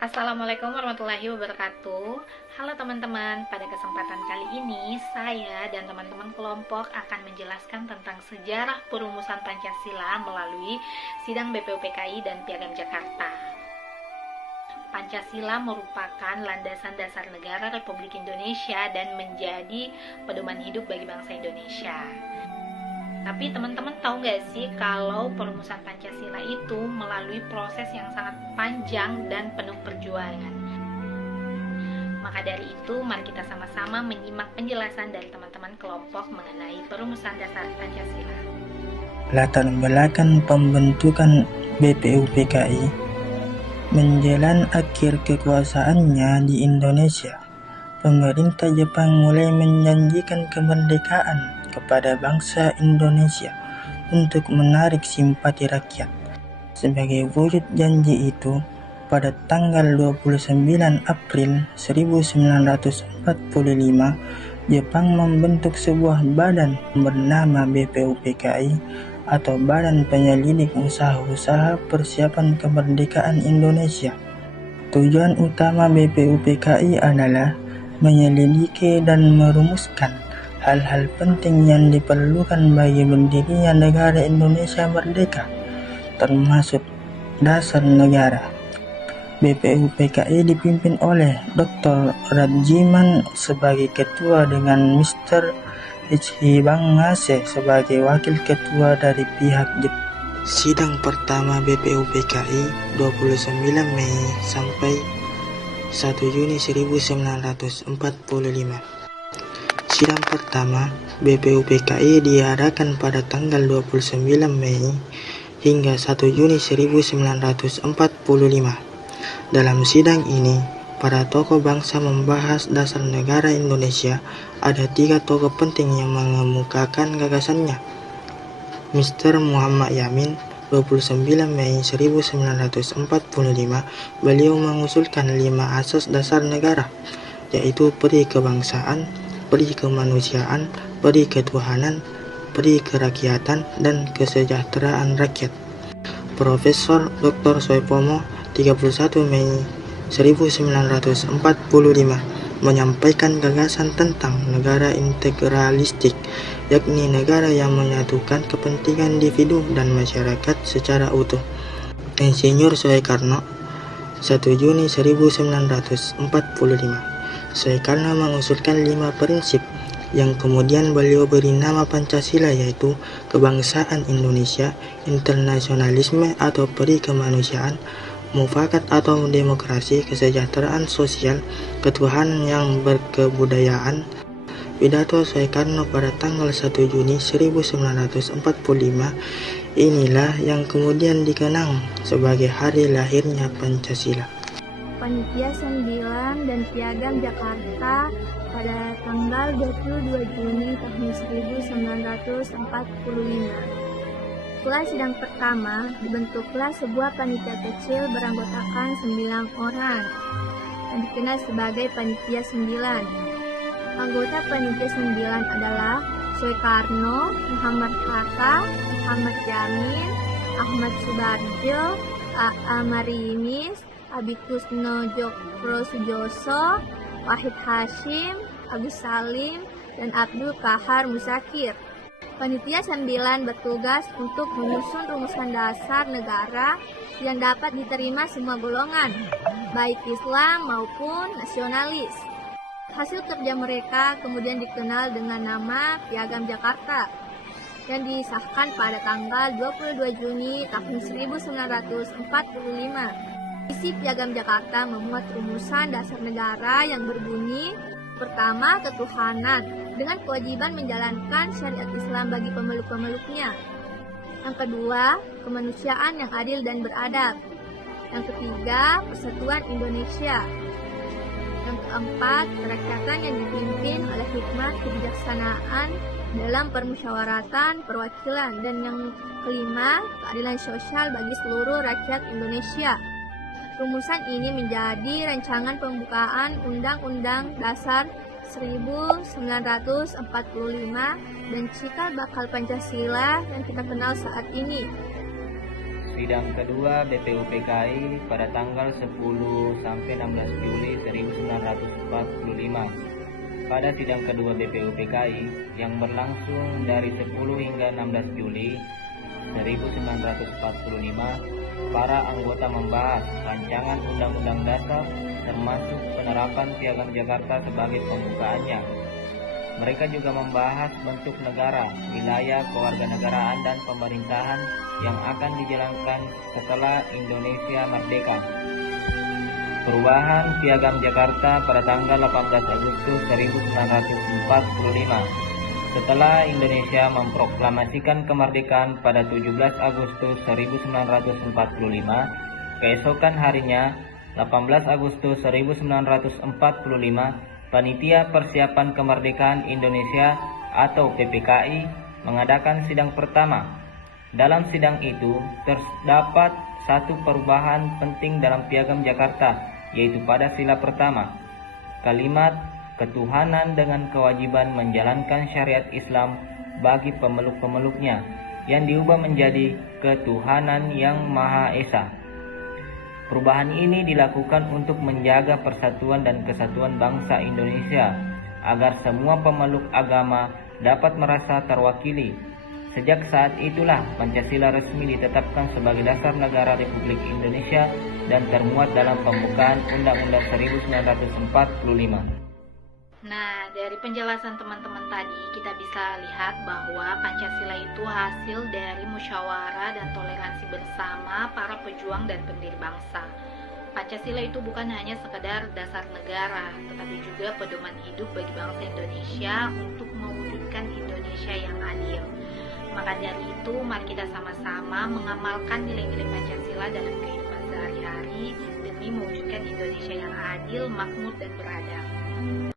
Assalamualaikum warahmatullahi wabarakatuh. Halo teman-teman, pada kesempatan kali ini saya dan teman-teman kelompok akan menjelaskan tentang sejarah perumusan Pancasila melalui sidang BPUPKI dan Piagam Jakarta. Pancasila merupakan landasan dasar negara Republik Indonesia dan menjadi pedoman hidup bagi bangsa Indonesia. Tapi teman-teman tahu nggak sih kalau perumusan Pancasila itu melalui proses yang sangat panjang dan penuh perjuangan. Maka dari itu, mari kita sama-sama menyimak penjelasan dari teman-teman kelompok mengenai perumusan dasar Pancasila. Latar belakang pembentukan BPUPKI menjelang akhir kekuasaannya di Indonesia, pemerintah Jepang mulai menjanjikan kemerdekaan kepada bangsa Indonesia untuk menarik simpati rakyat. Sebagai wujud janji itu, pada tanggal 29 April 1945, Jepang membentuk sebuah badan bernama BPUPKI atau Badan Penyelidik Usaha-Usaha Persiapan Kemerdekaan Indonesia. Tujuan utama BPUPKI adalah menyelidiki dan merumuskan hal-hal penting yang diperlukan bagi berdirinya negara Indonesia merdeka, termasuk dasar negara. BPUPKI dipimpin oleh Dr. Rajiman sebagai ketua dengan Mr. H.I. Bangase sebagai wakil ketua dari pihak Jepang. Sidang pertama BPUPKI 29 Mei sampai 1 Juni 1945. Sidang pertama BPUPKI diadakan pada tanggal 29 Mei hingga 1 Juni 1945. Dalam sidang ini, para tokoh bangsa membahas dasar negara Indonesia. Ada 3 tokoh penting yang mengemukakan gagasannya. Mr. Muhammad Yamin, 29 Mei 1945, beliau mengusulkan 5 asas dasar negara, yaitu peri kebangsaan, peri kemanusiaan, peri ketuhanan, peri kerakyatan, dan kesejahteraan rakyat. Profesor Dr. Soepomo, 31 Mei 1945, menyampaikan gagasan tentang negara integralistik, yakni negara yang menyatukan kepentingan individu dan masyarakat secara utuh. Insinyur Soekarno, 1 Juni 1945, Soekarno mengusulkan 5 prinsip yang kemudian beliau beri nama Pancasila, yaitu kebangsaan Indonesia, internasionalisme atau peri kemanusiaan, mufakat atau demokrasi, kesejahteraan sosial, ketuhanan yang berkebudayaan. Pidato Soekarno pada tanggal 1 Juni 1945 inilah yang kemudian dikenang sebagai hari lahirnya Pancasila. Panitia 9 dan Piagam Jakarta pada tanggal 22 Juni tahun 1945. Setelah sidang pertama, dibentuklah sebuah panitia kecil beranggotakan 9 orang yang dikenal sebagai Panitia 9. Anggota Panitia 9 adalah Soekarno, Muhammad Hatta, Muhammad Yamin, Ahmad Subarjo, A.A. Marinis, Abikusno Djokrosujoso, Wahid Hashim, Agus Salim, dan Abdul Kahar Musakir. Panitia 9 bertugas untuk menyusun rumusan dasar negara yang dapat diterima semua golongan, baik Islam maupun nasionalis. Hasil kerja mereka kemudian dikenal dengan nama Piagam Jakarta yang disahkan pada tanggal 22 Juni tahun 1945. Isi Piagam Jakarta memuat rumusan dasar negara yang berbunyi: pertama, ketuhanan dengan kewajiban menjalankan syariat Islam bagi pemeluk-pemeluknya. Yang kedua, kemanusiaan yang adil dan beradab. Yang ketiga, persatuan Indonesia. Yang keempat, kerakyatan yang dipimpin oleh hikmat kebijaksanaan dalam permusyawaratan perwakilan. Dan yang kelima, keadilan sosial bagi seluruh rakyat Indonesia. Rumusan ini menjadi rancangan pembukaan Undang-Undang Dasar 1945 dan cikal bakal Pancasila yang kita kenal saat ini. Sidang kedua BPUPKI pada tanggal 10 sampai 16 Juli 1945. Pada sidang kedua BPUPKI yang berlangsung dari 10 hingga 16 Juli 1945, para anggota membahas rancangan Undang-Undang Dasar termasuk penerapan Piagam Jakarta sebagai pembukaannya. Mereka juga membahas bentuk negara, wilayah kewarganegaraan dan pemerintahan yang akan dijalankan setelah Indonesia merdeka. Perubahan Piagam Jakarta pada tanggal 18 Agustus 1945. Setelah Indonesia memproklamasikan kemerdekaan pada 17 Agustus 1945, keesokan harinya 18 Agustus 1945, Panitia Persiapan Kemerdekaan Indonesia atau PPKI mengadakan sidang pertama. Dalam sidang itu terdapat satu perubahan penting dalam Piagam Jakarta, yaitu pada sila pertama, kalimat ketuhanan dengan kewajiban menjalankan syariat Islam bagi pemeluk-pemeluknya yang diubah menjadi ketuhanan yang Maha Esa. Perubahan ini dilakukan untuk menjaga persatuan dan kesatuan bangsa Indonesia agar semua pemeluk agama dapat merasa terwakili. Sejak saat itulah Pancasila resmi ditetapkan sebagai dasar negara Republik Indonesia dan termuat dalam pembukaan Undang-Undang 1945. Nah, dari penjelasan teman-teman tadi kita bisa lihat bahwa Pancasila itu hasil dari musyawarah dan toleransi bersama para pejuang dan pendiri bangsa. Pancasila itu bukan hanya sekedar dasar negara, tetapi juga pedoman hidup bagi bangsa Indonesia untuk mewujudkan Indonesia yang adil. Maka dari itu, mari kita sama-sama mengamalkan nilai-nilai Pancasila dalam kehidupan sehari-hari demi mewujudkan Indonesia yang adil, makmur, dan beradab.